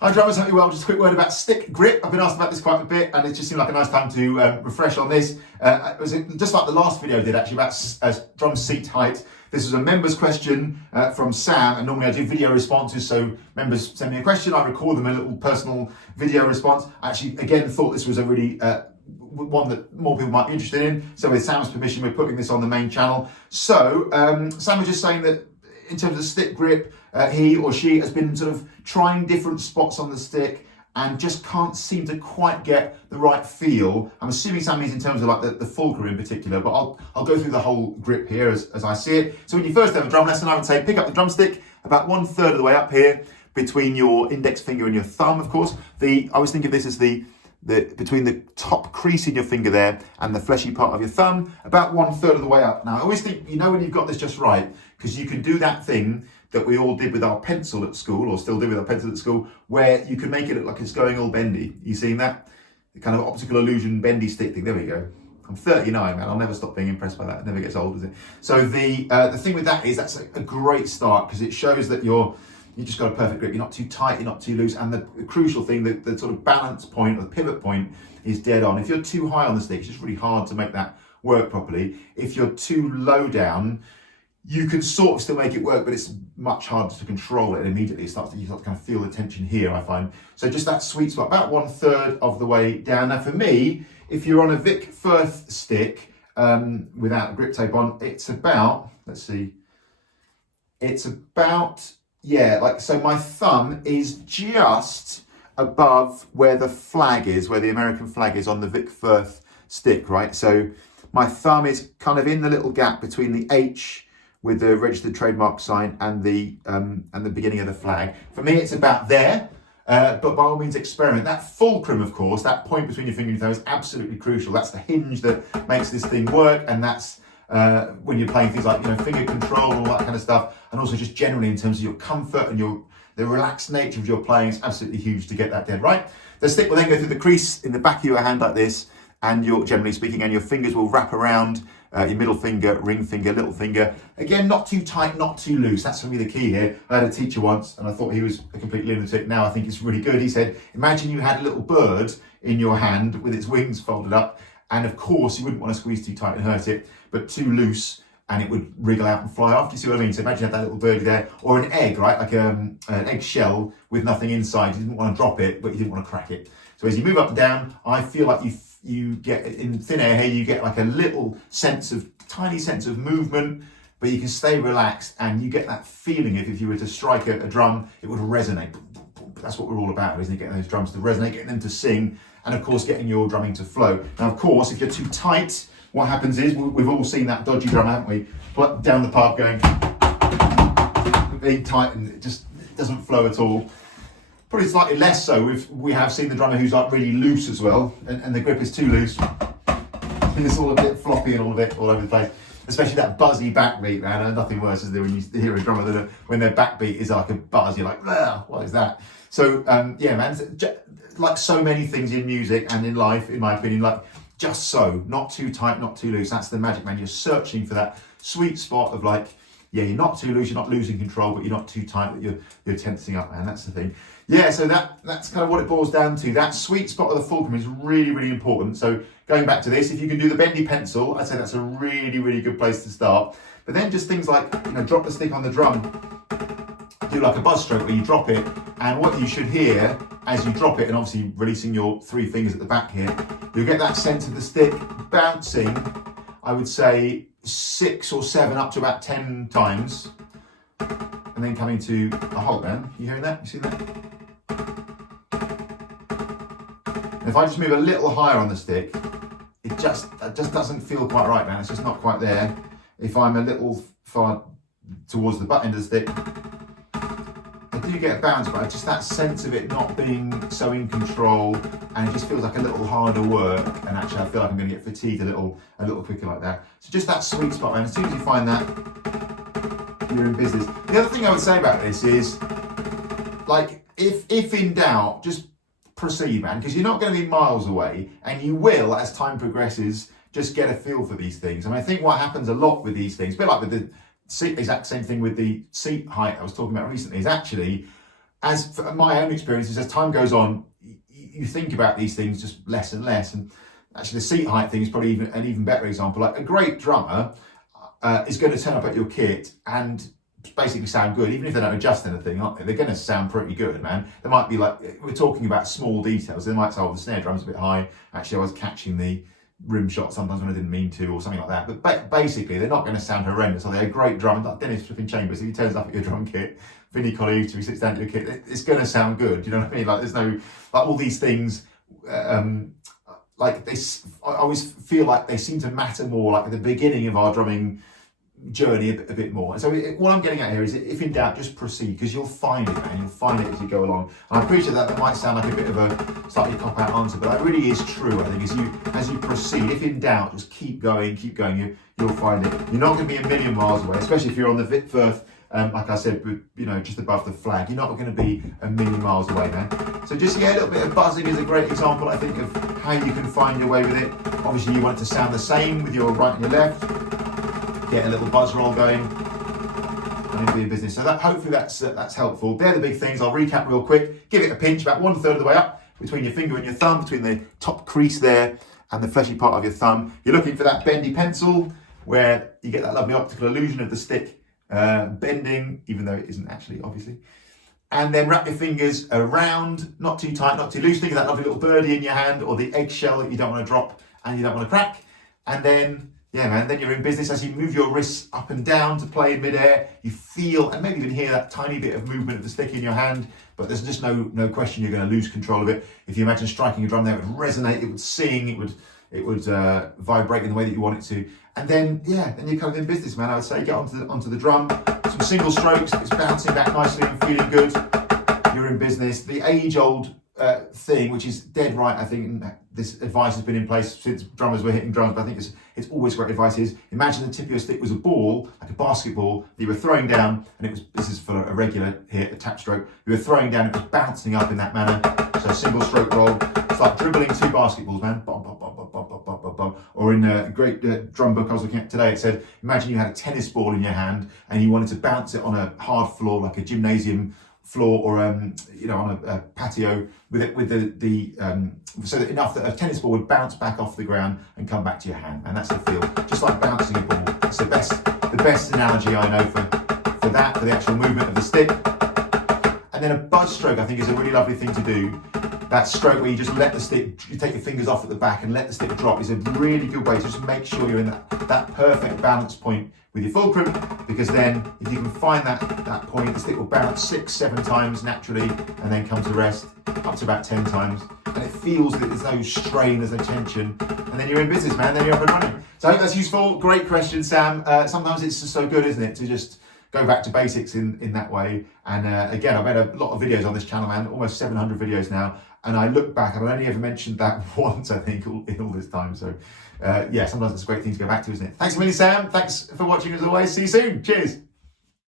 Hi drummers, hope you're well. Just a quick word about stick grip. I've been asked about this quite a bit and it just seemed like a nice time to refresh on this. It was just like the last video I did actually about drum seat height. This was a members question from Sam, and normally I do video responses, so members send me a question, I record them a little personal video response. I actually again thought this was a really one that more people might be interested in, so with Sam's permission we're putting this on the main channel. So Sam was just saying that in terms of stick grip, he or she has been sort of trying different spots on the stick and just can't seem to quite get the right feel. I'm assuming Sam means in terms of like the fulcrum in particular, but I'll go through the whole grip here as I see it. So when you first have a drum lesson, I would say pick up the drumstick about 1/3 of the way up here between your index finger and your thumb, of course. I always think of this as the between the top crease in your finger there and the fleshy part of your thumb, about 1/3 of the way up. Now, I always think, you know when you've got this just right, because you can do that thing that we all did with our pencil at school, or still do with our pencil at school, where you can make it look like it's going all bendy. You seen that? The kind of optical illusion bendy stick thing. There we go. I'm 39, man. I'll never stop being impressed by that. It never gets old, does it? So the thing with that is that's a great start, because it shows that you just got a perfect grip. You're not too tight, you're not too loose, and the crucial thing, the sort of balance point or the pivot point is dead on. If you're too high on the stick, it's just really hard to make that work properly. If you're too low down, you can sort of still make it work, but it's much harder to control it immediately. You start to kind of feel the tension here, I find. So just that sweet spot, about 1/3 of the way down. Now for me, if you're on a Vic Firth stick without grip tape on, it's about, let's see, it's about, yeah, like, so my thumb is just above where the flag is, where the American flag is on the Vic Firth stick, right? So my thumb is kind of in the little gap between the H with the registered trademark sign and the beginning of the flag. For me, it's about there, but by all means experiment. That fulcrum, of course, that point between your finger and your thumb is absolutely crucial. That's the hinge that makes this thing work, and that's when you're playing things like, you know, finger control and all that kind of stuff, and also just generally in terms of your comfort and the relaxed nature of your playing. It's absolutely huge to get that dead right. The stick will then go through the crease in the back of your hand like this, and generally speaking, and your fingers will wrap around your middle finger, ring finger, little finger. Again, not too tight, not too loose. That's for me the key here. I had a teacher once and I thought he was a complete lunatic. Now I think it's really good. He said, imagine you had a little bird in your hand with its wings folded up, and of course you wouldn't want to squeeze too tight and hurt it, but too loose and it would wriggle out and fly off. Do you see what I mean? So imagine you had that little birdie there, or an egg, right? Like an egg shell with nothing inside. You didn't want to drop it, but you didn't want to crack it. So as you move up and down, I feel like you get, in thin air here, you get like a little tiny sense of movement, but you can stay relaxed, and you get that feeling if you were to strike a drum, it would resonate. That's what we're all about, isn't it? Getting those drums to resonate, getting them to sing, and of course getting your drumming to flow. Now, of course, if you're too tight, what happens is, we've all seen that dodgy drum, haven't we? Down the pub going, being tight, and it doesn't flow at all. Probably slightly less so we have seen the drummer who's like really loose as well, and the grip is too loose, and it's all a bit floppy and all over the place. Especially that buzzy backbeat, man. And nothing worse is when you hear a drummer when their backbeat is like a buzz. You're like, what is that? So yeah, man. Like so many things in music and in life, in my opinion, like just so, not too tight, not too loose. That's the magic, man. You're searching for that sweet spot of like, yeah, you're not too loose, you're not losing control, but you're not too tight that you're tensing up, man. That's the thing. Yeah, so that's kind of what it boils down to. That sweet spot of the fulcrum is really, really important. So going back to this, if you can do the bendy pencil, I'd say that's a really, really good place to start. But then just things like, you know, drop the stick on the drum, do like a buzz stroke where you drop it, and what you should hear as you drop it, and obviously releasing your 3 fingers at the back here, you'll get that sense of the stick bouncing, I would say 6 or 7 up to about 10 times, and then coming to a halt, man. You hearing that? You see that? If I just move a little higher on the stick, it just doesn't feel quite right, man. It's just not quite there. If I'm a little far towards the butt end of the stick, I do get a bounce, but just that sense of it not being so in control, and it just feels like a little harder work. And actually, I feel like I'm going to get fatigued a little quicker like that. So just that sweet spot, man. As soon as you find that, you're in business. The other thing I would say about this is, like, if in doubt, just proceed, man, because you're not going to be miles away, and you will, as time progresses, just get a feel for these things. And I think what happens a lot with these things, a bit like with the exact same thing with the seat height I was talking about recently, is actually as for my own experiences, as time goes on, you think about these things just less and less. And actually, the seat height thing is probably an even better example. Like a great drummer is going to turn up at your kit and basically sound good, even if they don't adjust anything, aren't they? They're going to sound pretty good, man. They might be like, we're talking about small details. They might say, oh, the snare drum's a bit high. Actually, I was catching the rim shot sometimes when I didn't mean to, or something like that. But basically, they're not going to sound horrendous. Are they a great drummer? Like Dennis flipping Chambers, if he turns up at your drum kit, Vinnie Colleague, if he sits down to your kit, it's going to sound good. You know what I mean? Like there's no, like all these things, like they, I always feel like they seem to matter more like at the beginning of our drumming journey a bit more. And so what I'm getting at here is, if in doubt, just proceed, because you'll find it, man. You'll find it as you go along. And I appreciate that might sound like a bit of a slightly cop-out answer, but that really is true. I think as you proceed, if in doubt, just keep going. You'll find it. You're not going to be a million miles away, especially if you're on the Whitworth, like I said, just above the flag. You're not going to be a million miles away, man. So just, a little bit of buzzing is a great example, I think, of how you can find your way with it. Obviously, you want it to sound the same with your right and your left. Get a little buzz roll going, and it'll be a business. So hopefully that's helpful. They're the big things. I'll recap real quick. Give it a pinch about 1/3 of the way up between your finger and your thumb, between the top crease there and the fleshy part of your thumb. You're looking for that bendy pencil where you get that lovely optical illusion of the stick bending, even though it isn't actually, obviously. And then wrap your fingers around, not too tight, not too loose. Think of that lovely little birdie in your hand, or the eggshell that you don't want to drop and you don't want to crack. And then, then you're in business. As you move your wrists up and down to play in midair, you feel and maybe even hear that tiny bit of movement of the stick in your hand, but there's just no question you're going to lose control of it. If you imagine striking a drum there, it would resonate, it would sing, it would vibrate in the way that you want it to. And then, then you're kind of in business, man. I would say get onto the drum, some single strokes, it's bouncing back nicely and feeling good. You're in business. The age-old thing, which is dead right, I think, and this advice has been in place since drummers were hitting drums, but I think it's always great advice, is imagine the tip of your stick was a ball, like a basketball, that you were throwing down, and this is for a regular hit, a tap stroke, you were throwing down, it was bouncing up in that manner. So single stroke roll, it's like dribbling two basketballs, man. Bum, bum, bum, bum, bum, bum, bum, bum, bum. Or in a great drum book I was looking at today, it said, imagine you had a tennis ball in your hand and you wanted to bounce it on a hard floor, like a gymnasium floor, or on a patio, with the so that enough that a tennis ball would bounce back off the ground and come back to your hand. And that's the feel, just like bouncing a ball. It's the best analogy I know for that, for the actual movement of the stick. And then a buzz stroke, I think, is a really lovely thing to do. That stroke where you just let the stick, you take your fingers off at the back and let the stick drop, is a really good way to just make sure you're in that perfect balance point with your fulcrum, because then if you can find that point, the stick will bounce 6-7 times naturally and then come to rest, up to about 10 times. And it feels that there's no strain, there's no tension. And then you're in business, man, then you're up and running. So I hope that's useful. Great question, Sam. Sometimes it's just so good, isn't it, to just go back to basics in that way. And again, I've made a lot of videos on this channel, man, almost 700 videos now. And I look back, and I've only ever mentioned that once, I think, in all this time. So sometimes it's a great thing to go back to, isn't it? Thanks a million, Sam. Thanks for watching as always. See you soon. Cheers.